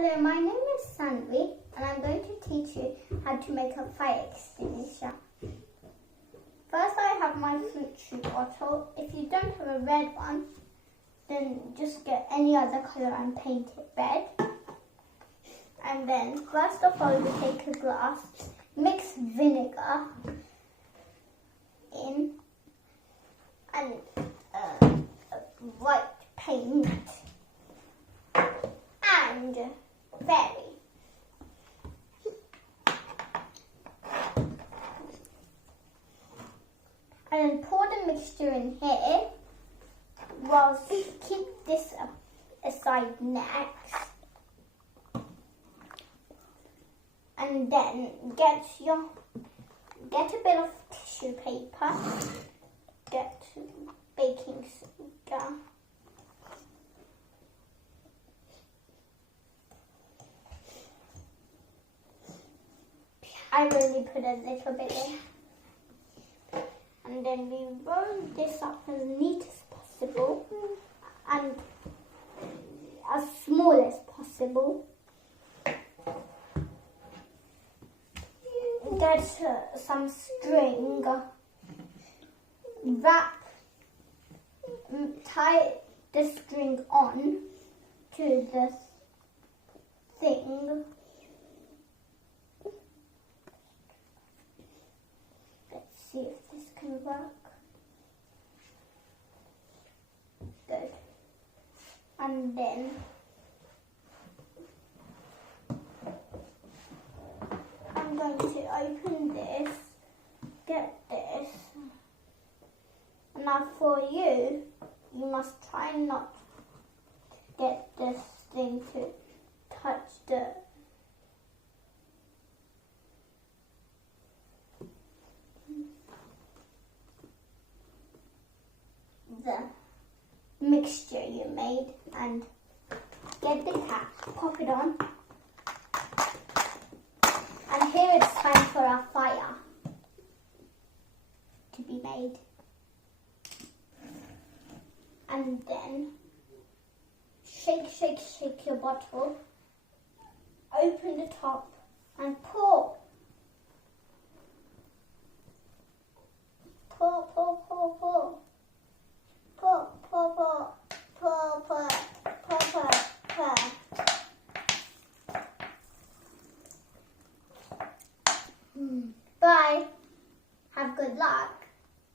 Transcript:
Hello, my name is Saanvi and I'm going to teach you how to make a fire extinguisher. First I have my fruit juice bottle. If you don't have a red one, then just get any other colour and paint it red. And then first of all you take a glass, mix vinegar in and white paint and berry. And then pour the mixture in here whilst keep this aside next. And then get a bit of tissue paper, get baking soda, I really put a little bit in, and then we roll this up as neat as possible and as small as possible. Get some string, tie the string on to the thing. Let's see if this can work. Good. And then I'm going to open this, get this. Now for you, you must try not to get this thing to touch the mixture you made, and get the cap, pop it on. And here it's time for our fire to be made. And then shake, shake, shake your bottle. Open the top and pour. Pour, pour, pour, pour.